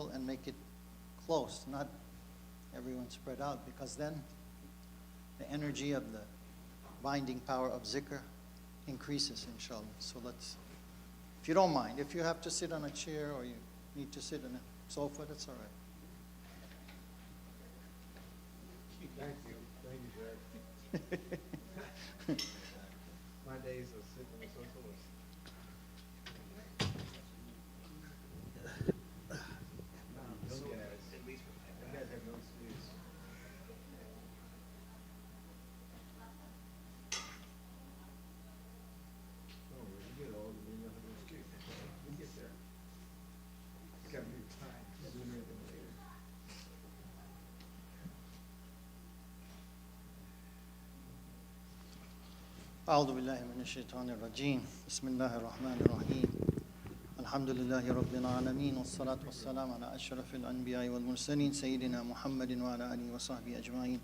people and make it close, not everyone spread out, because then the energy of the binding power of zikr increases, inshallah. So let's, if you don't mind, if you have to sit on a chair or you need to sit on a sofa, that's all right. Thank you. Thank you, Jack. My days of sitting on the sofa was... أعوذ بالله من الشيطان الرجيم بسم الله الرحمن الرحيم الحمد لله رب العالمين والصلاة والسلام على أشرف الأنبياء والمرسلين سيدنا محمد وعلى آله وصحبه أجمعين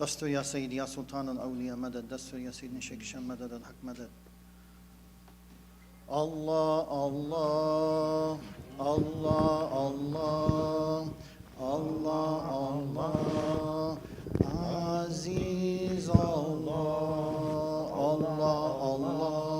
لست يا سيدي يا سلطان الأولياء مدد دستور يا سيدنا شيخ شم مدد الحق مدد الله الله الله الله الله الله عزيز الله Allah, Allah,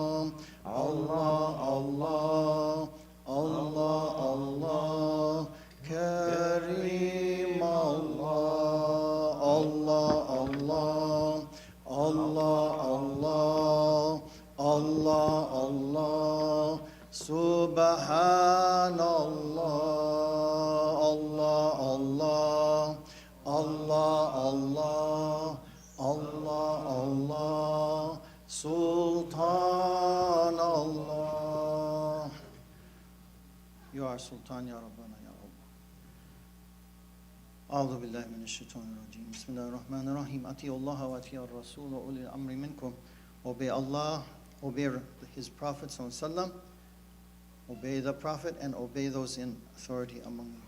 Allah, Allah, Allah, Kareem Allah, Allah, Allah, Allah, Allah, Allah, Allah, Subhanallah, Allah, Allah, Allah, Allah, Allah, Allah, Sultan Allah. You are Sultan, Ya Rabbana, Ya Allah. A'udhu billahi minash shaitanir rajim. Bismillahirrahmanirrahim. Ati'u Allah wa ati'u ar-Rasul wa ulil amri minkum. Obey Allah, obey His Prophet ﷺ, obey the Prophet, and obey those in authority among you.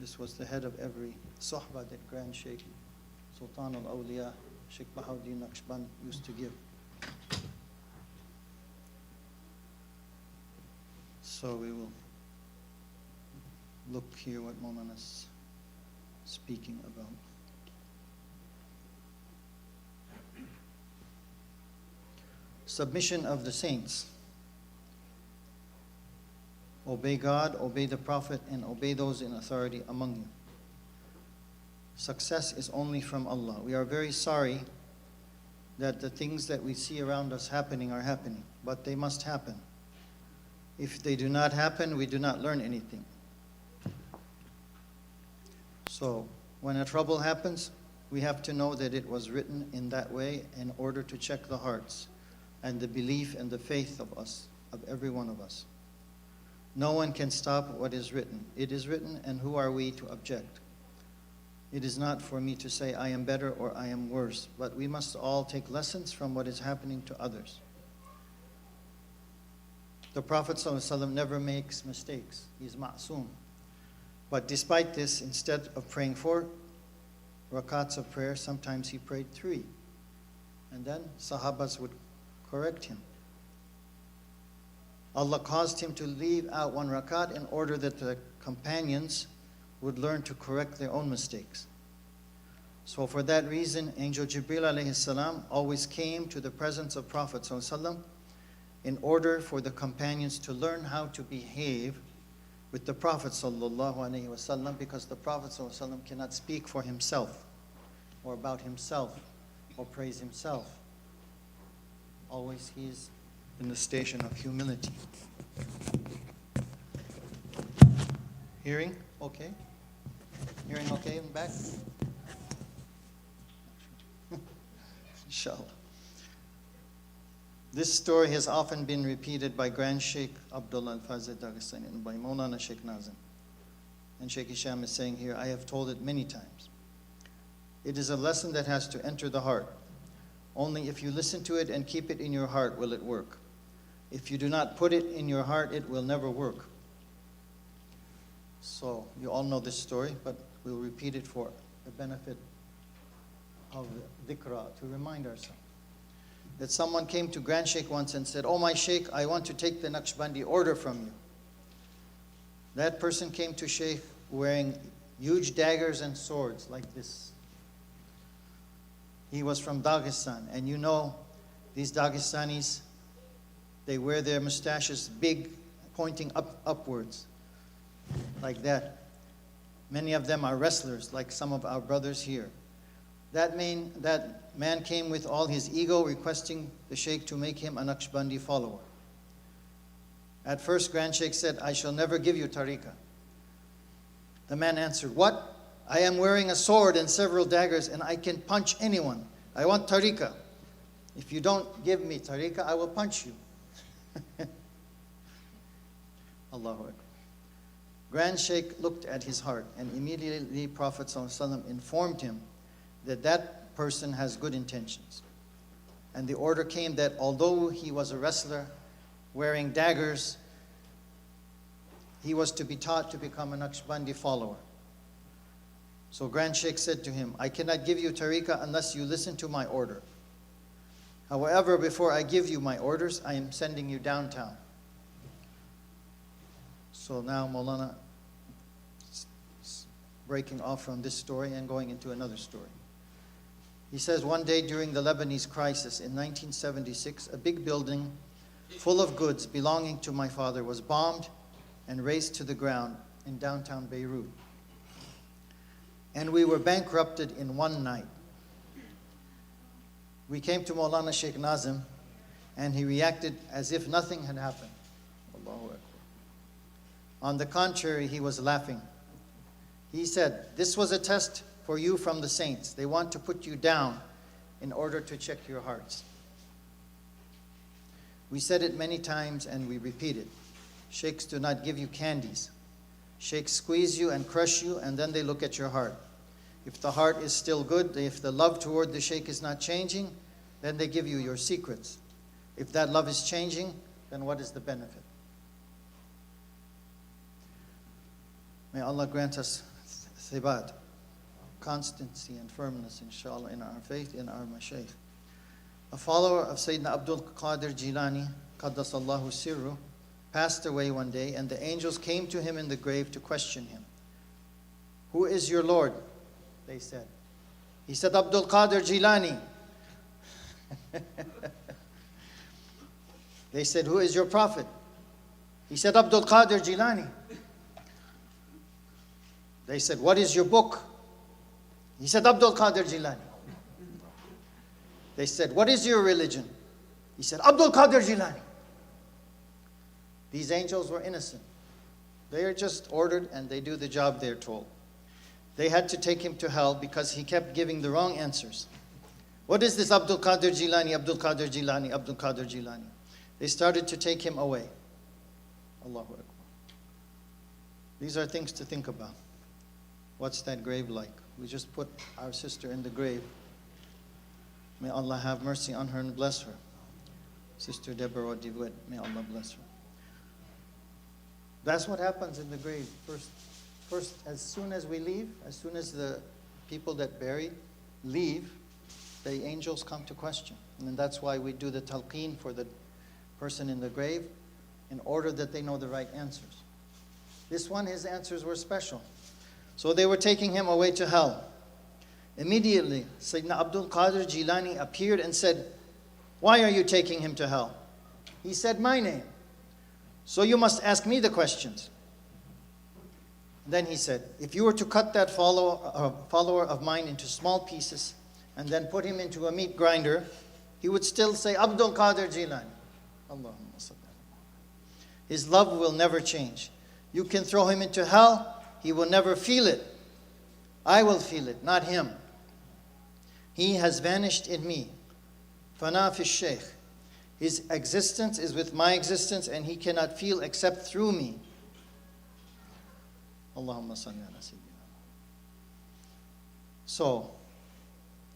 This was the head of every sohbah that Grand Sheikh Sultan al-Awliya, Sheikh Bahauddin Naqshband used to give. So we will look here what Maulana is speaking about. Submission of the saints. Obey God, obey the Prophet, and obey those in authority among you. Success is only from Allah. We are very sorry that the things that we see around us happening are happening, but they must happen. If they do not happen, we do not learn anything. So when a trouble happens, we have to know that it was written in that way in order to check the hearts and the belief and the faith of us, of every one of us. No one can stop what is written. It is written, and who are we to object? It is not for me to say I am better or I am worse, but we must all take lessons from what is happening to others. The Prophet ﷺ never makes mistakes. He's ma'soom. But despite this, instead of praying 4 rakats of prayer, sometimes he prayed 3. And then Sahabas would correct him. Allah caused him to leave out 1 rakat in order that the companions would learn to correct their own mistakes. So for that reason, Angel Jibril alayhi salam always came to the presence of Prophet ﷺ in order for the companions to learn how to behave with the Prophet ﷺ, because the Prophet ﷺ cannot speak for himself or about himself or praise himself. Always he is in the station of humility. Hearing okay? Hearing okay in the back? Inshallah. This story has often been repeated by Grand Sheikh Abdullah al-Fazil Dagestani and by Maulana Sheikh Nazim. And Sheikh Hisham is saying here, I have told it many times. It is a lesson that has to enter the heart. Only if you listen to it and keep it in your heart will it work. If you do not put it in your heart, it will never work. So you all know this story, but we'll repeat it for the benefit of dhikra, to remind ourselves. That someone came to Grand Sheikh once and said, "Oh my Sheikh, I want to take the Naqshbandi order from you." That person came to Shaykh wearing huge daggers and swords like this. He was from Dagestan, and you know these Dagestanis, they wear their mustaches big, pointing upwards, like that. Many of them are wrestlers, like some of our brothers here. That man came with all his ego, requesting the Shaykh to make him a Naqshbandi follower. At first, Grand Shaykh said, I shall never give you tariqah. The man answered, what? I am wearing a sword and several daggers, and I can punch anyone. I want tariqah. If you don't give me tariqah, I will punch you. Allahu Akbar. Grand Shaykh looked at his heart, and immediately Prophet ﷺ informed him that that person has good intentions. And the order came that although he was a wrestler wearing daggers, he was to be taught to become a Naqshbandi follower. So Grand Shaykh said to him, I cannot give you tariqah unless you listen to my order. However, before I give you my orders, I am sending you downtown. So now Maulana is breaking off from this story and going into another story. He says, one day during the Lebanese crisis in 1976, a big building full of goods belonging to my father was bombed and razed to the ground in downtown Beirut. And we were bankrupted in one night. We came to Maulana Sheikh Nazim, and he reacted as if nothing had happened. Allahu Akbar. On the contrary, he was laughing. He said, this was a test for you from the saints. They want to put you down in order to check your hearts. We said it many times and we repeat it. Sheikhs do not give you candies. Sheikhs squeeze you and crush you, and then they look at your heart. If the heart is still good, if the love toward the Sheikh is not changing, then they give you your secrets. If that love is changing, then what is the benefit? May Allah grant us thibat, constancy and firmness, inshallah, in our faith, in our mashaykh. A follower of Sayyidina Abdul Qadir Jilani, Qaddasallahu Sirru, passed away one day, and the angels came to him in the grave to question him. Who is your Lord? They said. He said, Abdul Qadir Jilani. They said, who is your prophet? He said, Abdul Qadir Jilani. They said, what is your book? He said, Abdul Qadir Jilani. They said, what is your religion? He said, Abdul Qadir Jilani. These angels were innocent. They are just ordered and they do the job they're told. They had to take him to hell because he kept giving the wrong answers. What is this Abdul Qadir Jilani, Abdul Qadir Jilani, Abdul Qadir Jilani? They started to take him away. Allahu Akbar. These are things to think about. What's that grave like? We just put our sister in the grave. May Allah have mercy on her and bless her. Sister Deborah Diwet, may Allah bless her. That's what happens in the grave. First, as soon as we leave, as soon as the people that buried leave, the angels come to question. And that's why we do the talqeen for the person in the grave, in order that they know the right answers. This one, his answers were special. So they were taking him away to hell. Immediately, Sayyidina Abdul Qadir Jilani appeared and said, why are you taking him to hell? He said, my name. So you must ask me the questions. Then he said, if you were to cut that follower of mine into small pieces and then put him into a meat grinder, he would still say, Abdul Qadir Jilani. Allahumma salli. His love will never change. You can throw him into hell, he will never feel it. I will feel it, not him. He has vanished in me. Fana fi shaykh. His existence is with my existence, and he cannot feel except through me. Allahumma salli ala sayyidina. So,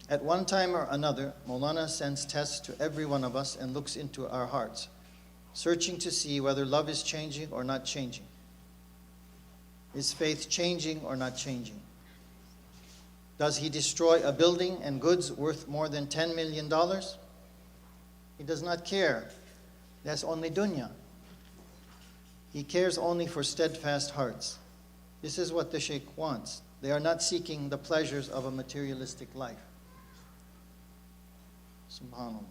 at one time or another, Maulana sends tests to every one of us and looks into our hearts, searching to see whether love is changing or not changing. Is faith changing or not changing? Does he destroy a building and goods worth more than $10 million? He does not care. That's only dunya. He cares only for steadfast hearts. This is what the Shaykh wants. They are not seeking the pleasures of a materialistic life. Subhanallah.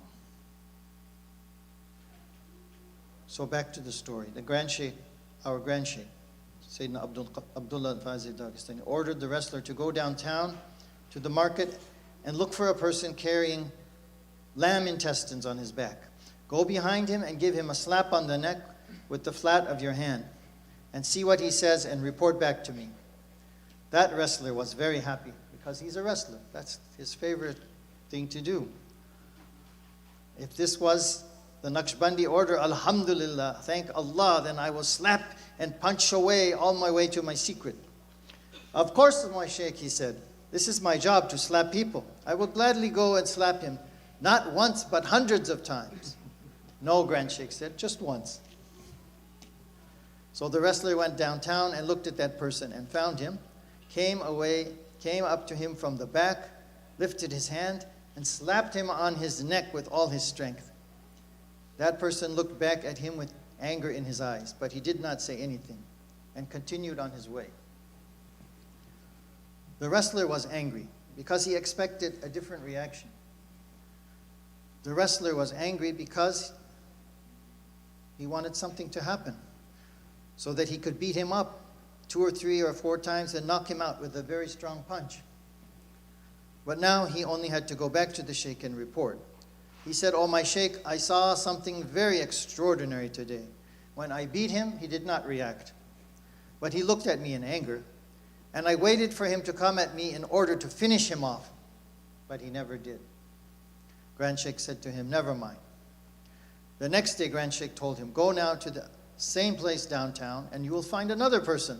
So back to the story. The Grand Shaykh, our Grand Shaykh, Sayyidina Abdullah al-Fazi Dagestani, ordered the wrestler to go downtown to the market and look for a person carrying lamb intestines on his back. Go behind him and give him a slap on the neck with the flat of your hand and see what he says and report back to me. That wrestler was very happy because he's a wrestler. That's his favorite thing to do. If this was the Naqshbandi order, alhamdulillah, thank Allah, then I will slap and punch away all my way to my secret. Of course, my Shaykh, he said, this is my job to slap people. I will gladly go and slap him, not once, but hundreds of times. No, Grand Shaykh said, just once. So the wrestler went downtown and looked at that person and found him, came up to him from the back, lifted his hand, and slapped him on his neck with all his strength. That person looked back at him with anger in his eyes, but he did not say anything and continued on his way. The wrestler was angry because he expected a different reaction. The wrestler was angry because he wanted something to happen so that he could beat him up 2 or 3 or 4 times and knock him out with a very strong punch. But now he only had to go back to the Shaykh and report. He said, "Oh, my Shaykh, I saw something very extraordinary today. When I beat him, he did not react. But he looked at me in anger, and I waited for him to come at me in order to finish him off. But he never did." Grand Shaykh said to him, "Never mind." The next day, Grand Shaykh told him, "Go now to the same place downtown, and you will find another person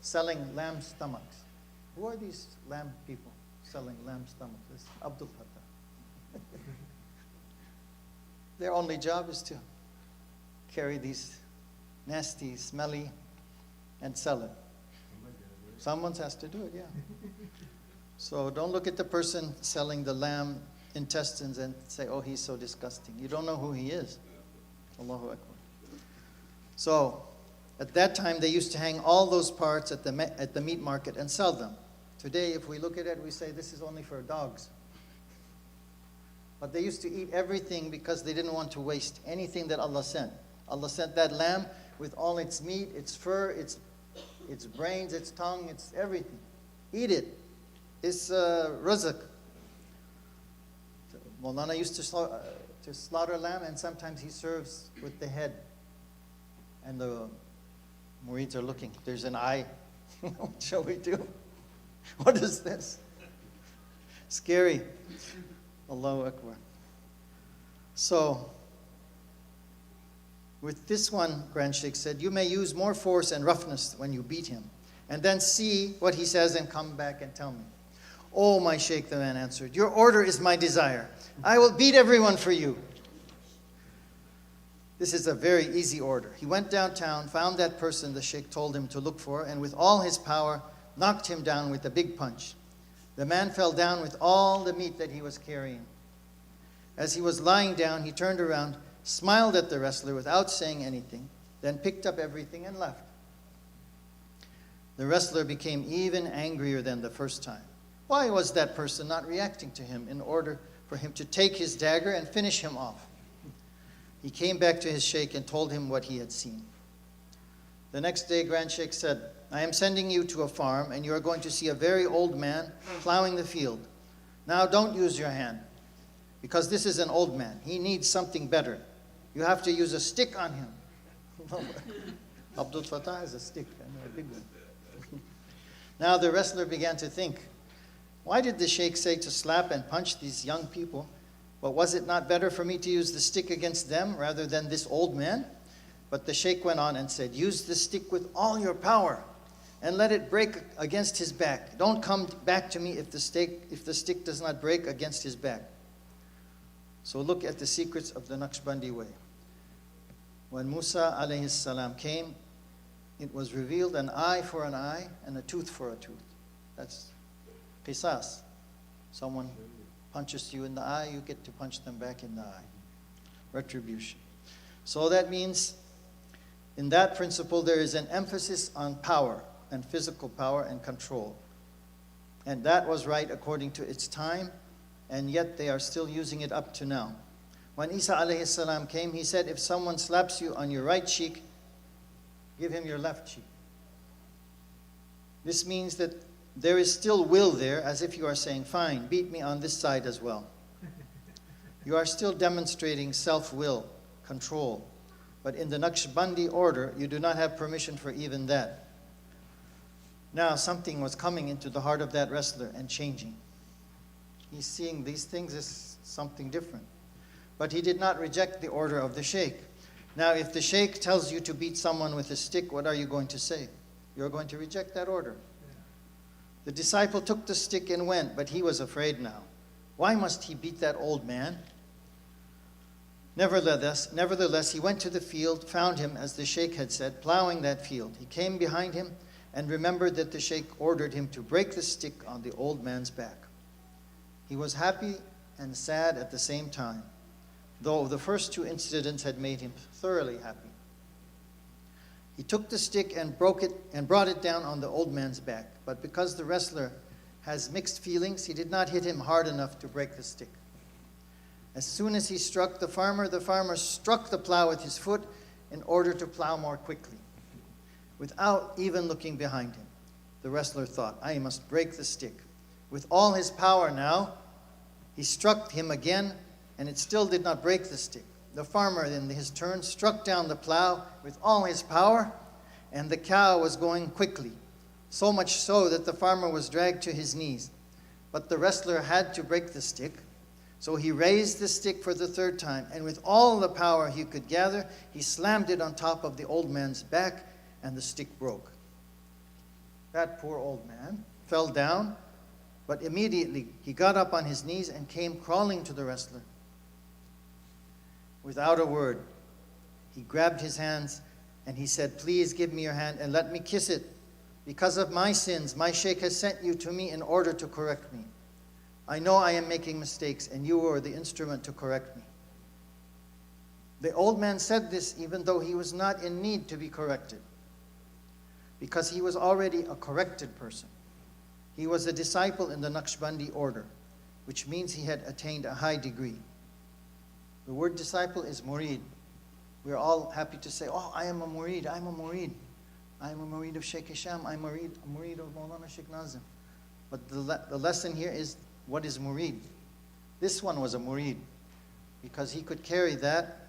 selling lamb stomachs." Who are these lamb people selling lamb stomachs? This is Abdul Fattah. Their only job is to carry these nasty, smelly, and sell it. Someone has to do it, yeah. So don't look at the person selling the lamb intestines and say, "Oh, he's so disgusting." You don't know who he is. Allahu Akbar. So at that time, they used to hang all those parts at the meat market and sell them. Today, if we look at it, we say this is only for dogs. But they used to eat everything because they didn't want to waste anything that Allah sent. Allah sent that lamb with all its meat, its fur, its brains, its tongue, its everything. Eat it. It's rizq. Maulana used to slaughter lamb, and sometimes he serves with the head. And the murids are looking. There's an eye. What shall we do? What is this? Scary. Allahu Akbar. So, with this one, Grand Shaykh said, you may use more force and roughness when you beat him, and then see what he says and come back and tell me. "Oh, my Shaykh," the man answered, "your order is my desire. I will beat everyone for you." This is a very easy order. He went downtown, found that person the Shaykh told him to look for, and with all his power, knocked him down with a big punch. The man fell down with all the meat that he was carrying. As he was lying down, he turned around, smiled at the wrestler without saying anything, then picked up everything and left. The wrestler became even angrier than the first time. Why was that person not reacting to him in order for him to take his dagger and finish him off? He came back to his Shaykh and told him what he had seen. The next day, Grand Shaykh said, "I am sending you to a farm, and you are going to see a very old man plowing the field. Now don't use your hand, because this is an old man. He needs something better. You have to use a stick on him." Abdul Fattah has a stick, a big one. Now the wrestler began to think, why did the Shaykh say to slap and punch these young people? But was it not better for me to use the stick against them rather than this old man? But the Shaykh went on and said, "Use the stick with all your power and let it break against his back. Don't come back to me if the stick does not break against his back." So look at the secrets of the Naqshbandi way. When Musa alayhi salam came, it was revealed an eye for an eye and a tooth for a tooth. That's qisas. Someone punches you in the eye, you get to punch them back in the eye. Retribution. So that means In that principle, there is an emphasis on power and physical power and control. And that was right according to its time, and yet they are still using it up to now. When Isa alayhi salam came, he said, if someone slaps you on your right cheek, give him your left cheek. This means that there is still will there, as if you are saying, fine, beat me on this side as well. You are still demonstrating self-will, control. But in the Naqshbandi order, you do not have permission for even that. Now something was coming into the heart of that wrestler and changing. He's seeing these things as something different. But he did not reject the order of the sheikh. Now if the sheikh tells you to beat someone with a stick, what are you going to say? You're going to reject that order. The disciple took the stick and went, but he was afraid now. Why must he beat that old man? Nevertheless, he went to the field, found him, as the sheikh had said, plowing that field. He came behind him and remembered that the sheikh ordered him to break the stick on the old man's back. He was happy and sad at the same time, though the first two incidents had made him thoroughly happy. He took the stick and broke it and brought it down on the old man's back. But because the wrestler has mixed feelings, he did not hit him hard enough to break the stick. As soon as he struck the farmer struck the plow with his foot in order to plow more quickly. Without even looking behind him, the wrestler thought, I must break the stick. With all his power now, he struck him again, and it still did not break the stick. The farmer, in his turn, struck down the plow with all his power, and the cow was going quickly, so much so that the farmer was dragged to his knees. But the wrestler had to break the stick, so he raised the stick for the third time, and with all the power he could gather, he slammed it on top of the old man's back, and the stick broke. That poor old man fell down, but immediately he got up on his knees and came crawling to the wrestler. Without a word, he grabbed his hands and he said, please give me your hand and let me kiss it. Because of my sins, my sheikh has sent you to me in order to correct me. I know I am making mistakes and you were the instrument to correct me. The old man said this even though he was not in need to be corrected, because he was already a corrected person. He was a disciple in the Naqshbandi order, which means he had attained a high degree. The word disciple is murid. We're all happy to say, oh, I am a murid, I'm a murid. I'm a murid of Sheikh Hisham, I'm a murid of Maulana Sheikh Nazim. But the lesson here is, what is murid? This one was a murid, because he could carry that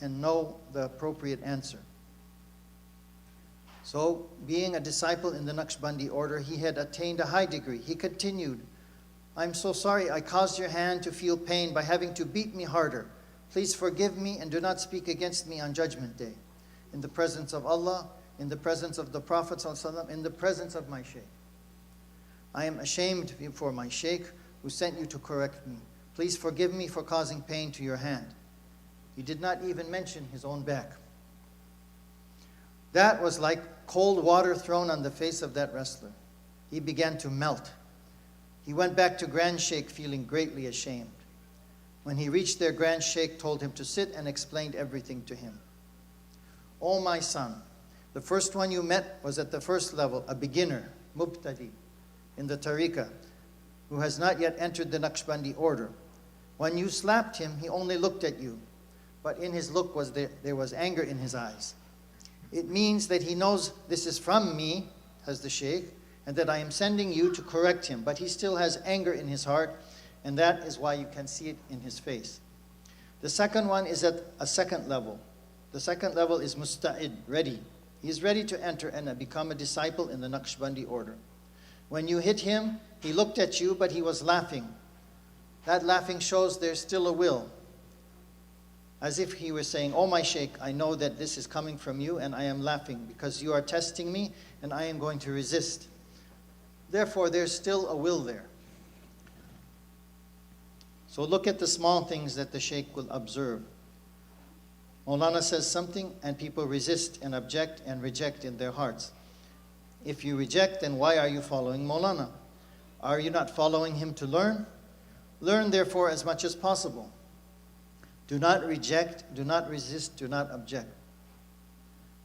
and know the appropriate answer. So, being a disciple in the Naqshbandi order, he had attained a high degree. He continued, I'm so sorry I caused your hand to feel pain by having to beat me harder. Please forgive me and do not speak against me on Judgment Day, in the presence of Allah, in the presence of the Prophet ﷺ, in the presence of my sheikh. I am ashamed before my sheikh who sent you to correct me. Please forgive me for causing pain to your hand. He did not even mention his own back. That was like cold water thrown on the face of that wrestler. He began to melt. He went back to Grand Sheikh feeling greatly ashamed. When he reached there, Grand Sheikh told him to sit and explained everything to him. Oh my son, the first one you met was at the first level, a beginner, mubtadi, in the tariqah, who has not yet entered the Naqshbandi order. When you slapped him, he only looked at you, but in his look there was anger in his eyes. It means that he knows this is from me, as the sheikh, and that I am sending you to correct him, but he still has anger in his heart, and that is why you can see it in his face. The second one is at a second level. The second level is musta'id, ready. He is ready to enter and become a disciple in the Naqshbandi order. When you hit him, he looked at you, but he was laughing. That laughing shows there's still a will. As if he was saying, oh my sheikh, I know that this is coming from you and I am laughing because you are testing me and I am going to resist. Therefore, there's still a will there. So look at the small things that the sheikh will observe. Maulana says something and people resist and object and reject in their hearts. If you reject, then why are you following Maulana? Are you not following him to learn? Learn therefore as much as possible. Do not reject, do not resist, do not object.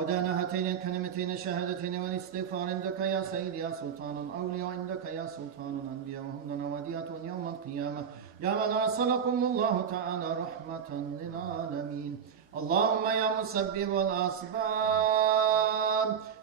هدانا هاتين الكلمتين الشهادتين والاستغفار عندك يا سيدي يا سلطان الأولياء عندك يا سلطان الأنبياء وهم لنا وديعة يوم القيامة يا من أرسلكم الله تعالى رحمة للعالمين. اللهم يا مسبب الأسباب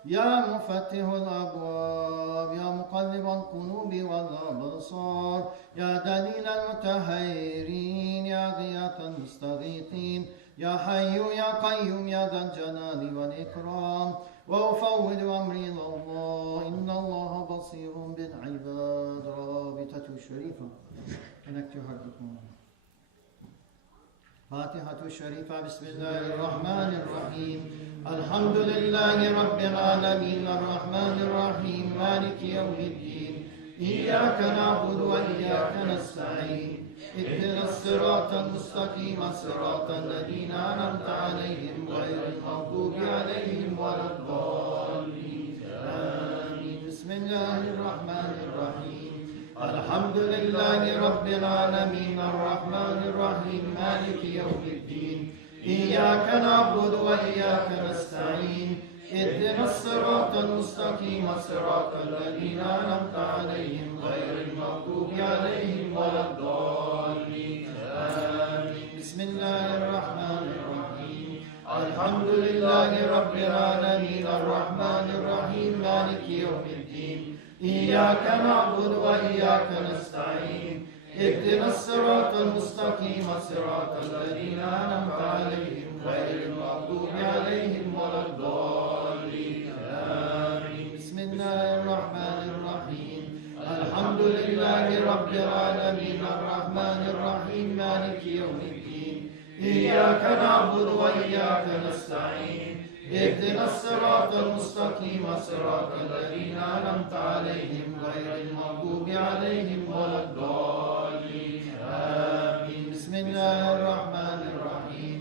يا مفتح الأبواب يا مقلب القلوب والأبصار يا دليل المتحيرين يا غياث المستغيثين يا حي يا قيوم يا ذا الجلال والإكرام وأفوض أمري إلى الله إن الله بصير بالعباد. رابطة الشريفة connect your heart with me. فاتحة الشريفة. بسم الله الرحمن الرحيم. الحمد لله رب العالمين الرحمن الرحيم مالك يوم الدين إياك نعبد وإياك نستعين اهدنا الصراط المستقيم صراط الذين أنعمت عليهم غير المغضوب عليهم ولا الضالين آمين. بسم الله الرحمن الرحيم. الحمد لله رب العالمين الرحمن الرحيم مالك يوم الدين إياك نعبد وإياك نستعين اهدنا الصراط المستقيم صراط الذين أنعمت عليهم غير المغضوب عليهم ولا الضالين آمين. بسم الله الرحمن الرحيم. الحمد لله رب العالمين الرحمن الرحيم مالك يوم الدين إياك نعبد وإياك نستعين اهدنا الصراط المستقيم صراط الذين أنعمت عليهم غير المغضوب عليهم ولا الضالين آمين. بسم الله الرحمن الرحيم. الحمد لله رب العالمين الرحمن الرحيم مالك يوم الدين إياك نعبد وإياك نستعين اهدنا الصراط المستقيم صراط الذين أنعمت عليهم غير المغضوب عليهم ولا الضالين آمين. بسم الله الرحمن الرحيم.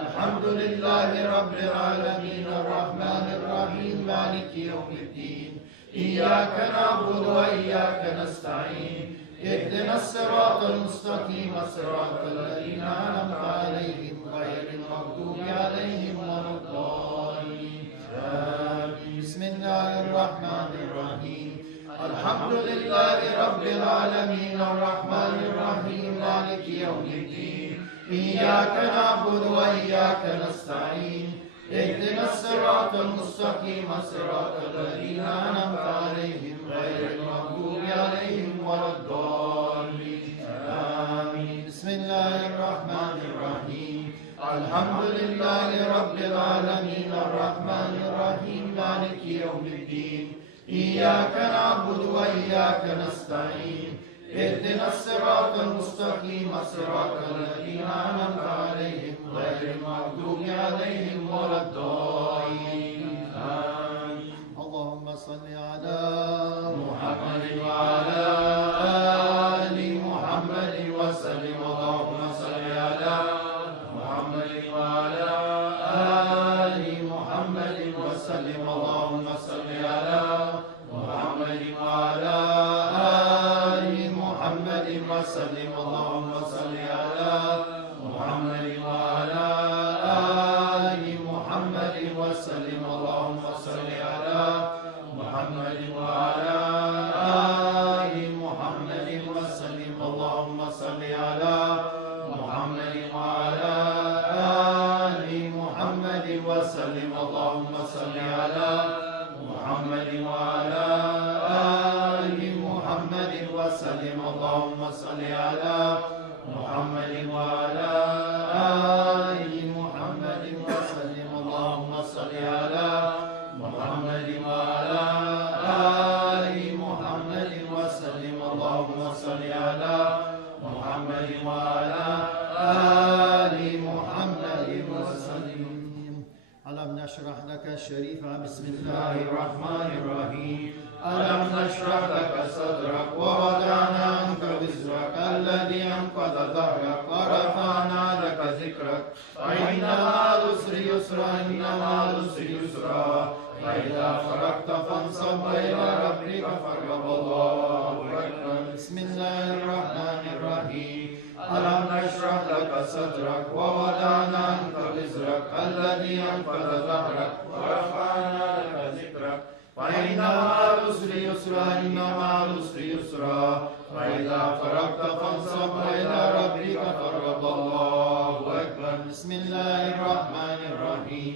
الحمد لله رب العالمين الرحمن الرحيم مالك يوم الدين إياك نعبد وإياك نستعين اهدنا الصراط المستقيم صراط الذين أنعمت عليهم غير المغضوب عليهم ولا الضالين آمين. بسم الله الرحمن الرحيم. الحمد لله رب العالمين الرحمن الرحيم مالك يوم الدين إياك نعبد وإياك نستعين اهدنا الصراط المستقيم صراط الذين أنعمت عليهم غير المغضوب عليهم ولا الضالين آمين. بسم الله الرحمن الرحيم. الحمد لله رب العالمين الرحمن الرحيم مالك يوم الدين إياك نعبد وإياك نستعين اهدنا الصراط المستقيم صراط الذين أنعمت عليهم غير المغضوب عليهم ولا الضالين آمين. اللهم صل على محمد وعلى آل محمد وسلم. اللهم صل على محمد وعلى آل محمد وسلم. اللهم صل على محمد وعلى آل محمد وسلم. اللهم صل على محمد وعلى آل محمد وسلم. اللهم صل على محمد وعلى آل محمد وسلم. اللهم صل على محمد وعلى آل محمد وسلم. اللهم صل على محمد وعلى آل محمد وسلم. اللهم صل على محمد وعلى آل محمد وسلم. اللهم صل على محمد وعلى آل محمد وسلم. اللهم صل على محمد وعلى آل محمد وسلم. ألم نشرح لك الشريفة. بسم الله الرحمن الرحيم. ألم نشرح لك صدرك ووضعنا عنك وزرك الذي أنقض ظهرك ورفعنا لك ذكرك فإن مع العسر يسرا إن مع العسر يسرا فإذا فرغت فانصب وإلى ربك فارغب. الله أكبر. بسم الله الرحمن الرحيم. ألم نشرح لك صدرك ووضعنا عنك وزرك الذي أنقض ظهرك ورفعنا لك ذكرك فإن مع العسر يسرا إن مع العسر يسرا فإذا فرغت فانصب وإلى ربك فارغب الله أكبر بسم الله الرحمن الرحيم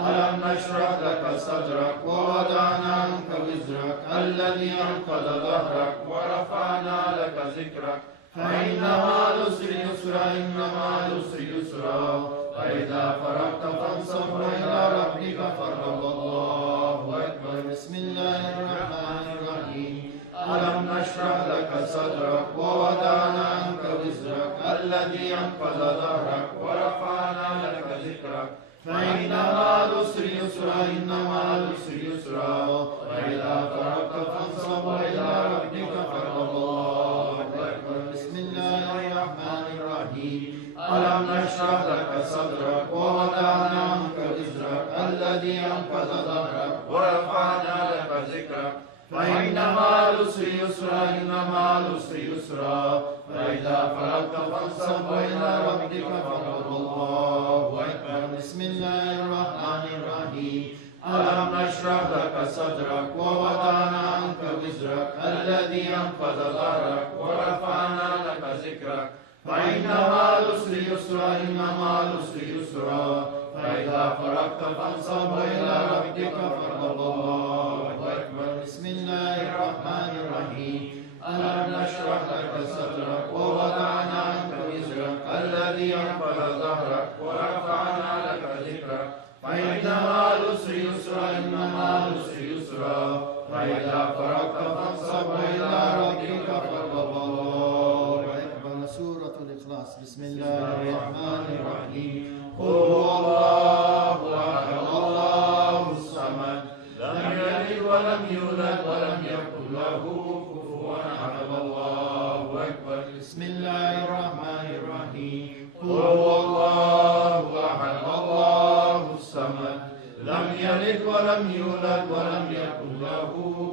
ألم نشرح لك صدرك ووضعنا عنك وزرك الذي أنقض ظهرك ورفعنا لك ذكرك فإن مع العسر يسرا إن مع العسر يسرا فإذا فرغت فانصب وإلى ربك فارغب الله أكبر بسم الله الرحمن الرحيم ألم نشرح لك صدرك ووضعنا عنك وزرك الذي أنقض ظهرك ورفعنا لك ذكرك فإن مع العسر يسرا إن مع العسر يسرا فإذا فرغت فانصب وإلى ربك فارغب الله أكبر بسم الله الرحمن الرحيم ألم نشرح لك صدرك ووضعنا عنك وزرك الذي أنقض ظهرك ورفعنا لك ذكرك فإن مع العسر يسرا إن مع العسر يسرا فإذا فرغت فانصب وإلى ربك فارغب الله أكبر بسم الله الرحمن الرحيم ألم نشرح لك صدرك ووضعنا عنك وزرك الذي أنقض ظهرك ورفعنا لك ذكرك فإن مع العسر يسرا إن مع العسر يسرا فإذا فرغت فانصب وإلى ربك فارغب الله أكبر بسم الله الرحمن الرحيم ألم نشرح لك صدرك ووضعنا عنك وزرك الذي أنقض ظهرك ورفعنا لك ذكرك فإن مع العسر يسرا إن مع العسر يسرا فإذا فرغت فانصب وإلى ربك فارغب الله أكبر سورة الإخلاص بسم الله الرحمن الرحيم قل هو الله أحد الله الصمد لم يلد ولم يولد ولم يكن له كفوا أحد الله أكبر بسم الله الرحمن الرحيم قل هو الله أحد الله الصمد لم يلد ولم يولد ولم يكن له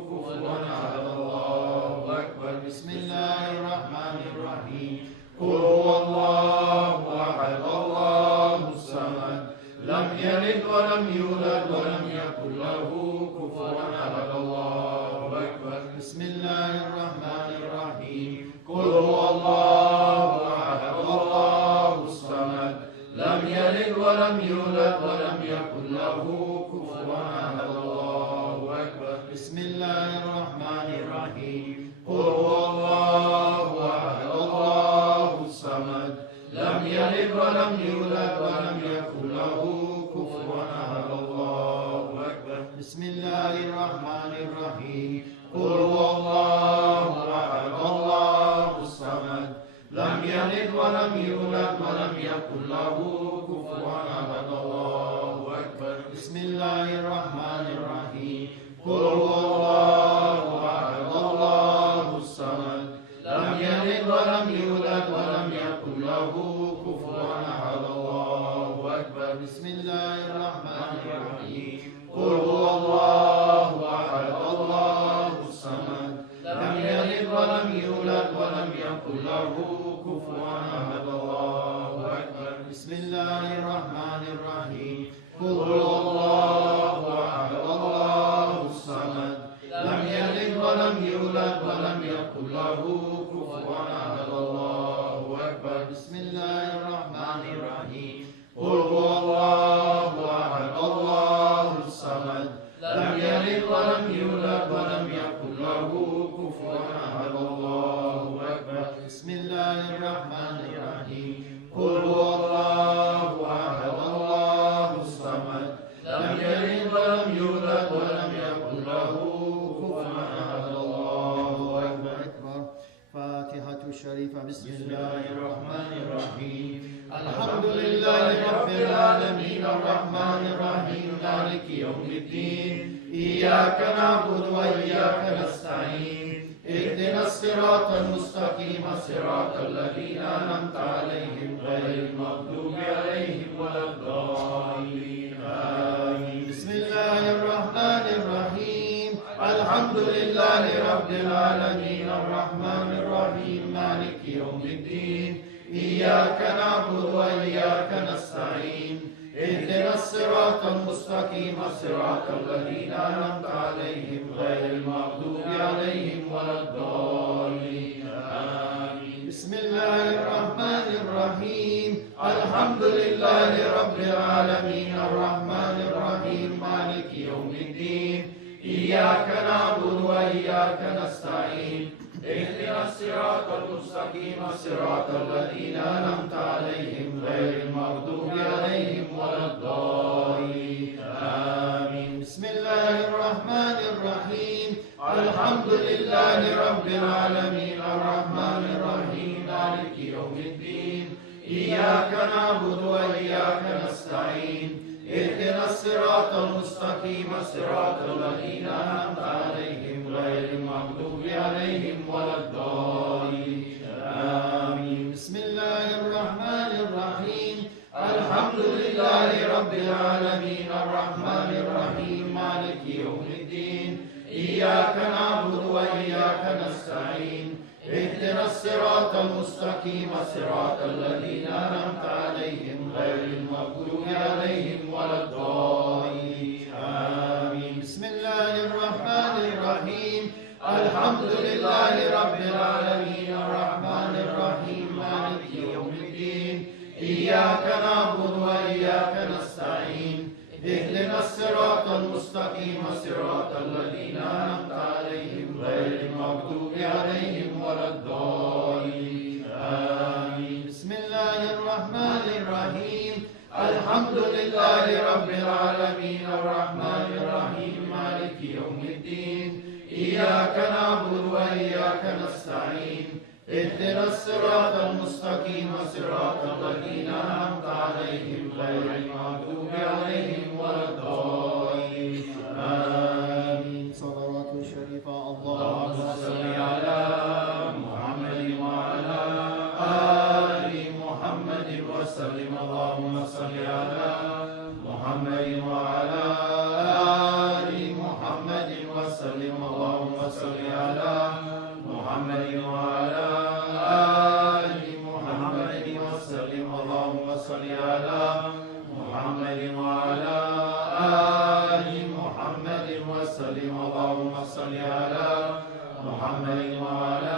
كفوا أحد الله أكبر بسم الله الرحمن الرحيم قل هو الله أحد الله الصمد لم يلد ولم يولد ولم يكن له كفوا أحد الله أكبر بسم الله الرحمن الرحيم قل هو الله أحد الله الصمد لم يلد ولم يولد ولم يكن له كفوا أحد الله أكبر بسم الله الرحمن الرحيم قل هو الله أحد الله الصمد لم يلد ولم يولد ولم يكن له كفوا أحد الله أكبر بسم الله الرحمن الرحيم قل هو الله أحد الله الصمد لم يلد ولم يولد ولم يكن له كفوا أحد الله أكبر بسم الله الرحمن الرحيم قل هو الله أحد الله الصمد لم يلد ولم يولد ولم يكن له كفوا أحد الله أكبر بسم الله الرحمن الرحيم قل هو الله أحد الله الصمد لم يلد ولم يولد ولم يكن له كفوا أحد الله أكبر بسم الله الرحمن الرحيم قل هو الله أحد الله الصمد لم يلد ولم يولد ولم يكن له كفوا أحد الله أكبر بسم الله الرحمن الرحيم قل هو الله أحد الله الصمد لم يلد ولم يولد ولم يكن له كفوا أحد الله أكبر بسم الله الرحمن الرحيم قل هو الله أحد الله الصمد لم يلد ولم يولد ولم يكن له كفوا أحد الله أكبر فاتحة الشريفة بسم الله الرحمن الرحيم الحمد لله رب العالمين الرحمن الرحيم مالك يوم الدين إياك نعبد وإياك نستعين اهدنا الصراط المستقيم صراط الذين أنعمت عليهم غير المغضوب عليهم ولا الضالين آمين بسم الله الرحمن الرحيم الحمد لله رب العالمين الرحمن الرحيم مالك يوم الدين إياك نعبد وإياك نستعين اهدنا الصراط المستقيم صراط الذين أنعمت عليهم غير المغضوب عليهم ولا الضالين آمين. بسم الله الرحمن الرحيم الحمد لله رب العالمين الرحمن الرحيم مالك يوم الدين إياك نعبد وإياك نستعين اهدنا الصراط المستقيم صراط الذين أنعمت عليهم غير المغضوب عليهم ولا الضالين آمين. بسم الله الرحمن الرحيم الحمد لله رب العالمين الرحمن الرحيم مالك يوم الدين إياك نعبد وإياك نستعين اهدنا الصراط المستقيم صراط الذين أنعمت عليهم غير المغضوب عليهم ولا الضالين آمين. بسم الله الرحمن الرحيم الحمد لله رب العالمين الرحمن الرحيم مالك يوم الدين إياك نعبد وإياك نستعين اهدنا الصراط المستقيم صراط الذين أنعمت عليهم غير المغضوب عليهم ولا الضالين آمين. بسم الله الرحمن الرحيم الحمد لله رب العالمين الرحمن الرحيم مالك يوم الدين إياك نعبد وإياك نستعين اهدنا الصراط المستقيم صراط الذين أنعمت عليهم غير المغضوب عليهم ولا الضالين آمين. بسم الله الرحمن الرحيم الحمد لله رب العالمين الرحمن الرحيم مالك يوم الدين إياك نعبد وإياك نستعين اهدنا الصراط المستقيم صراط الذين أنعمت عليهم غير المغضوب عليهم ولا الضالين آمين. صلوات الشريفة اللهم صل على محمد وعلى آل محمد وسلم اللهم صل على محمد وعلى آل محمد وسلم اللهم صل على محمد وعلى آل محمد وسلم اللهم صل على محمد وعلى آل محمد وسلم اللهم صل على محمد وعلى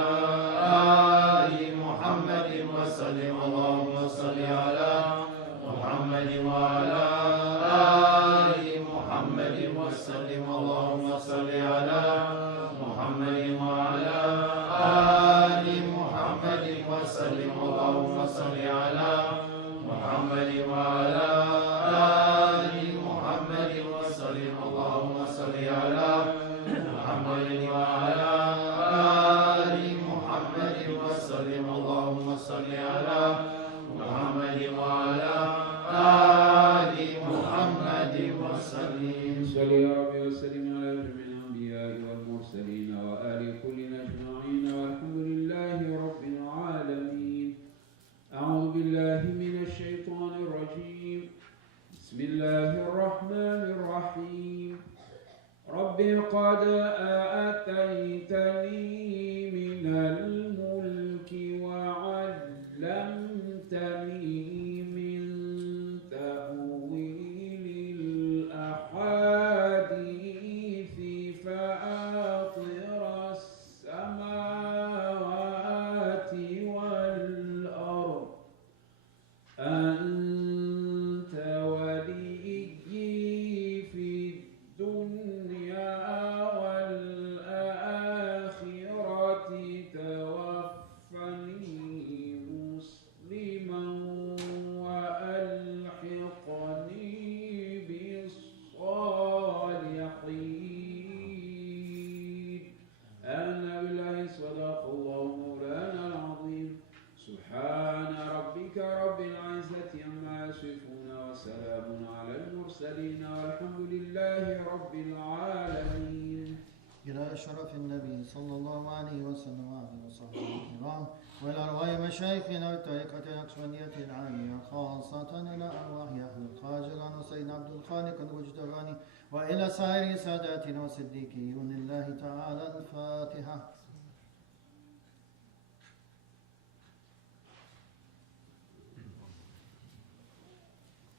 آل محمد وسلم اللهم صل على محمد وعلى آل محمد وسلم اللهم صل على محمد وعلى آل محمد وسلم اللهم صل على محمد وعلى آل محمد وسلم اللهم صل على محمد وعلى آل محمد وسلم اللهم صل على محمد وعلى آل محمد وسلم. صل يا رب وسلم على جميع الأنبياء والمرسلين وآل كلنا أجمعين والحمد لله رب العالمين. أعوذ بالله من الشيطان الرجيم. بسم الله الرحمن الرحيم. رب قد آتيتني من الملك وعلمتني من تأويل الأحاديث فآطر السماوات والأرض أنت وليي في الدنيا والآخرة توفني مسلما وألحقني بالصالحين. آمنا بالله صدق الله مولانا العظيم. سبحان ربك رب العزة عما يصفون وسلام على المرسلين والحمد لله رب العالمين. إلى شرف النبي صلى الله عليه وسلم وعلى وصحبه الكرام وإلى أرواح مشايخنا والطريقة النقشبندية العالية خاصة إلى أرواح أهل الخاجلان وسيدنا عبد الخالق الوجدغاني وإلى سائر ساداتنا وصديقيون الله تعالى. الفاتحة.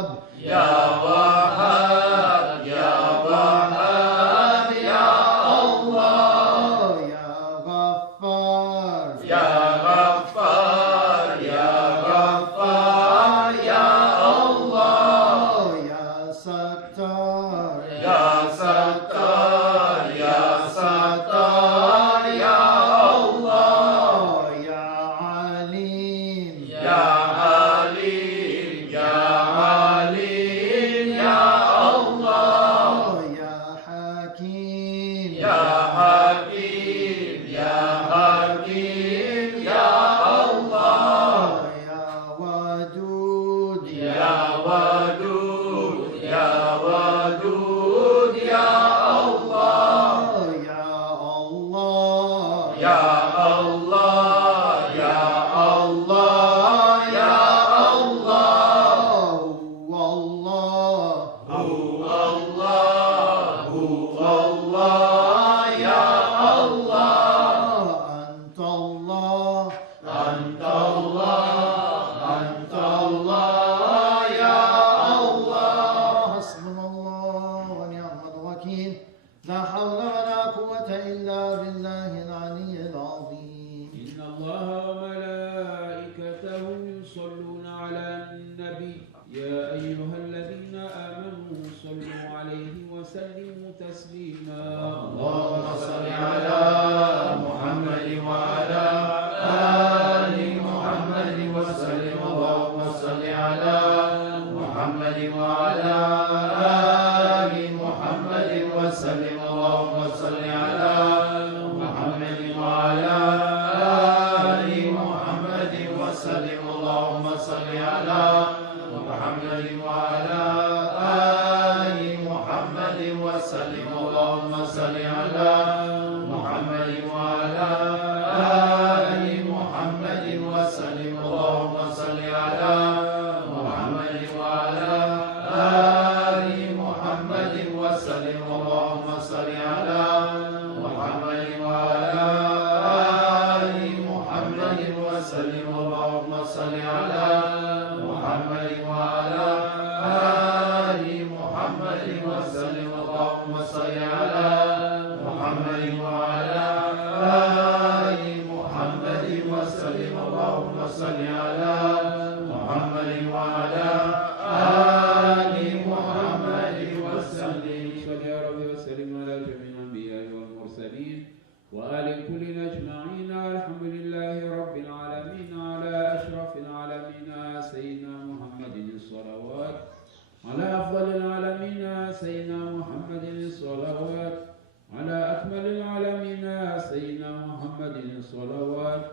وهاب يا وهاب يا وهاب يا الله يا غفار يا غفار يا غفار يا الله يا ستار يا ستار يا ستار يا الله يا عليم يا عليم يا عليم يا الله يا حكيم يا حكيم يا حكيم يا الله يا ودود يا ودود يا ودود يا الله يا الله يا الله يا الله يا الله والله هو الله هو الله يا الله أنت الله أنت الله أنت الله يا الله حسبنا الله ونعم الوكيل لا حول ولا قوة إلا بالله العلي العظيم إن الله وملائكته يصلون على النبي يا أيها الذين آمنوا صلوا عليه وسلموا تسليما اللهم صل على محمد وعلى آل محمد وسلم اللهم صل على محمد وعلى آل محمد وسلم اللهم صل على محمد وعلى آل محمد وسلم اللهم صل على محمد وعلى آل محمد وسلم اللهم صل على محمد وعلى آل محمد وسلم اللهم صل على محمد وعلى آل محمد وسلم اللهم صل على محمد وعلى آل محمد وسلم اللهم صل على محمد وعلى آل محمد وسلم اللهم صل على محمد وعلى آل محمد وسلم اللهم صل على محمد وعلى آل محمد وسلم صل يا رب وسلم على جميع الأنبياء والمرسلين وآل كل أجمعين الحمد لله رب العالمين على أشرف العالمين سيدنا محمد الصلوات على أفضل العالمين سيدنا محمد الصلوات على أكمل العالمين سيدنا محمد الصلوات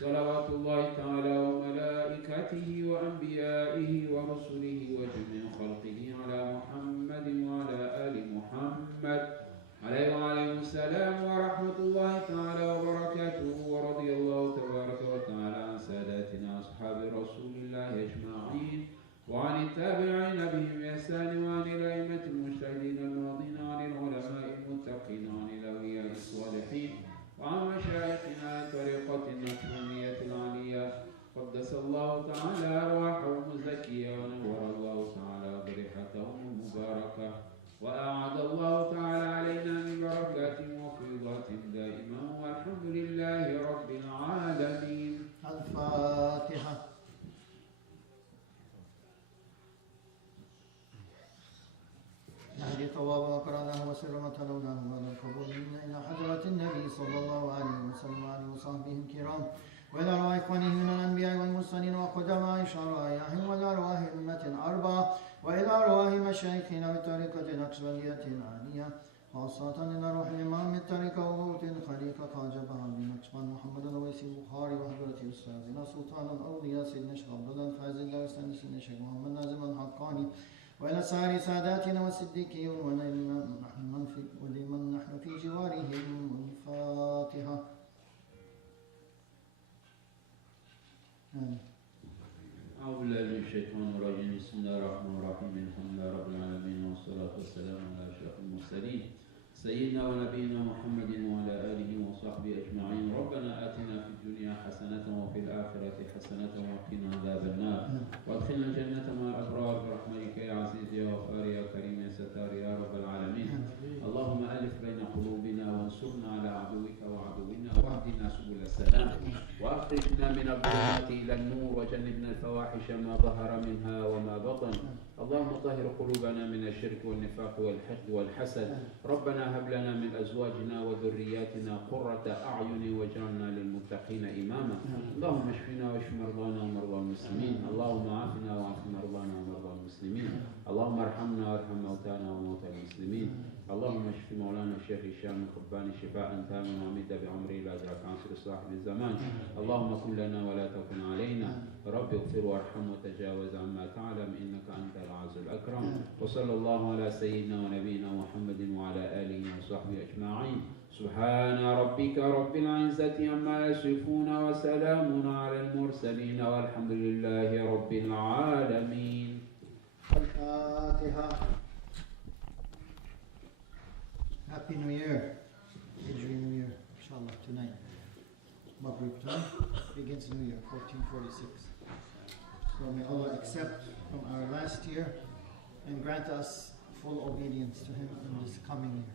صلوات الله تعالى وملائكته وأنبيائه ورسله وجميع خلقه على محمد وعلى آل محمد عليه وعليهم السلام ورحمة الله تعالى وبركاته ورضي الله تبارك وتعالى عن ساداتنا أصحاب رسول الله أجمعين وعن التابعين بهم بإحسان وعن الأئمة المجتهدين الماضين عن العلماء المتقين عن الأولياء الصالحين وعن مشايخنا طريقة النقشبندية العليا قدس الله تعالى أرواحهم الزكية ونور الله تعالى ضريحتهم المباركة وأعاد الله تعالى علينا من بركاتهم وفيضاتهم دائما والحمد لله رب العالمين. الفاتحة. نهدي طواب وقرأناه وسر ما تلوناه وعلى القبول منا إلى حضرة النبي صلى الله عليه وسلم وعلى وصحبه الكرام وإلى أرواح إخوانه من الأنبياء والمرسلين وقدماء شرائعهم وإلى أرواح الأمة الأربعة وإلى أرواح مشايخنا بطريقة النقشبندية العالية خاصة إلى روح الإمام الطريقة وغوث الخليقة خواجة بهاء النقشبند محمد الأويسي البخاري وحضرة أستاذنا سلطان الأولياء سيدنا الشيخ عبد الله الفايز الدارستاني سيدنا الشيخ محمد نازم الحقاني وإلى سائر ساداتنا والصديقين ولمن نحن في جوارهم. الفاتحة. أعوذ بالله من الشيطان الرجيم بسم الله الرحمن الرحيم الحمد لله رب العالمين والصلاة والسلام على أشرف المرسلين سيدنا ونبينا محمد وعلى آله وصحبه أجمعين. ربنا آتنا في الدنيا حسنة وفي الآخرة حسنة وقنا عذاب النار وادخلنا الجنة مع الأبرار برحمتك من الظلمات إلى النور وجنبنا الفواحش ما ظهر منها وما بطن. اللهم طهر قلوبنا من الشرك والنفاق والحقد والحسد. ربنا هب لنا من أزواجنا وذرياتنا قرة أعين واجعلنا للمتقين إماما. اللهم اشفنا واشف مرضانا ومرضى المسلمين. اللهم عافنا وعاف مرضانا ومرضى المسلمين. اللهم ارحمنا وارحم موتانا وموتى المسلمين. اللهم اشف مولانا الشيخ هشام الخباني شفاء تاما ومد بعمره لا أدرك عصر صاحب الزمان. اللهم كن لنا ولا تكن علينا. رب اغفر وارحم وتجاوز عما تعلم إنك أنت العز الأكرم. وصلى الله على سيدنا ونبينا محمد وعلى آله وصحبه أجمعين. سبحان ربك رب العزة عما يصفون وسلام على المرسلين والحمد لله رب العالمين. الفاتحة. Happy New Year. Hijri New Year, inshallah, tonight. Maghrib time begins New Year, 1446. So may Allah accept from our last year and grant us full obedience to Him in this coming year.